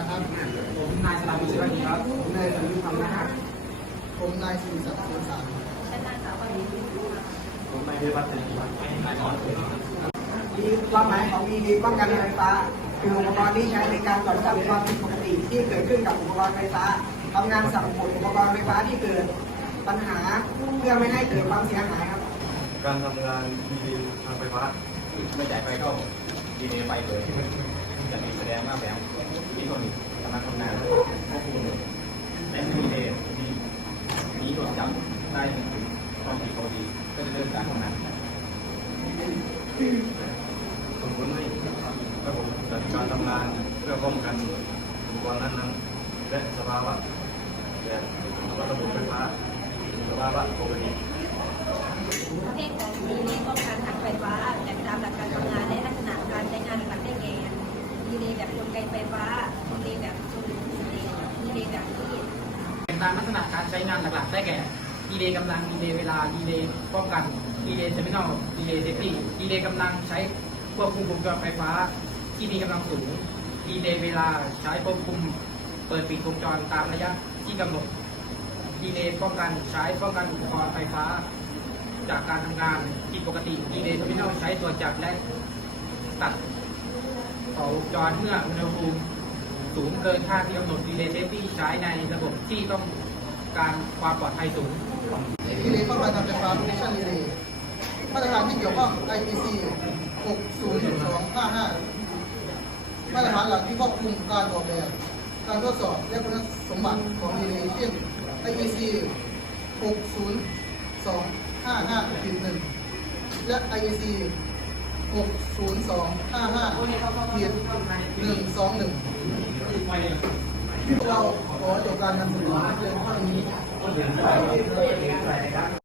นะครับ ผมนายสลาวิชิวันีครับ ผมนายสันติธรรมนะครับผมนายสิริศักดิ์เทียนสารผมนายเดวัฒน์เสรีวัฒน์นายนอนมีความหมายของมีดีป้องกันไฟฟ้า คืออุปกรณ์ที่ใช้ในการตรวจจับความผิดปกติที่เกิดขึ้นกับอุปกรณ์ไฟฟ้าทำงานสั่งผลอุปกรณ์ไฟฟ้าที่เกิดปัญหาเพื่อไม่ให้เกิดความเสียหายครับ การทำงานดีทางไฟฟ้าไม่จ่ายไฟเข้าดีเดย์ไฟเลยจะมีแสดงว่าแบบ ที่คนกำลังทำงานควบคุมอยู่แต่ดีเดย์มีมีตรวจจับได้ความผิดปกติก็จะเริ่มการทำงานส่งผลให้ระบบจัดการทำงานเพื่อป้องกันอุปกรณ์นั้นๆและสภาวะและระบบไฟฟ้าสภาวะปกติประเภทของดีเลย์ป้องกันทางไฟฟ้าแบบตามหลักการทำงานและลักษณะการใช้งานหลักได้แก่ดีเลย์แบบกลไกไฟฟ้าดีเลย์แบบโซลิดสเตทดีเลย์แบบที่ ตามลักษณะการใช้งานหลักๆ ได้แก่ดีเลย์กำลังดีเลย์เวลาดีเลย์ป้องกันดีเลย์เซมินอลดีเลย์เซฟตี้ดีเลย์กำลังใช้ควบคุมวงจรไฟฟ้า ที่มีกำลังสูงดีเลย์เวลาใช้ควบคุมเปิดปิดวงจรตามระยะที่กำหนดดีเลย์ป้องกันใช้ป้องกันอุปกรณ์ไฟฟ้า จากการทำงานผิดปกติดีเลย์เซมินอลใช้ตรวจจับและตัดต่อวงจรเมื่ออุณหภูมิ สูงเกินค่าที่กำหนดดีเลย์เซฟตี้ใช้ในระบบที่ต้องการความปลอดภัยสูงดีเลย์ป้องกันทางไฟฟ้า protection relay มาตรฐานที่เกี่ยวข้อง IEC 60255 มาตรฐานหลักที่ควบคุมการออกแบบ การทดสอบและคุณสมบัติของดีเลย์เช่น IEC 60255-1และ IEC หกศูนย์สองห้าห้าเกียรหนึ่งสองหนึ่งเราขอจบการนำเสนอเพียงเท่นี้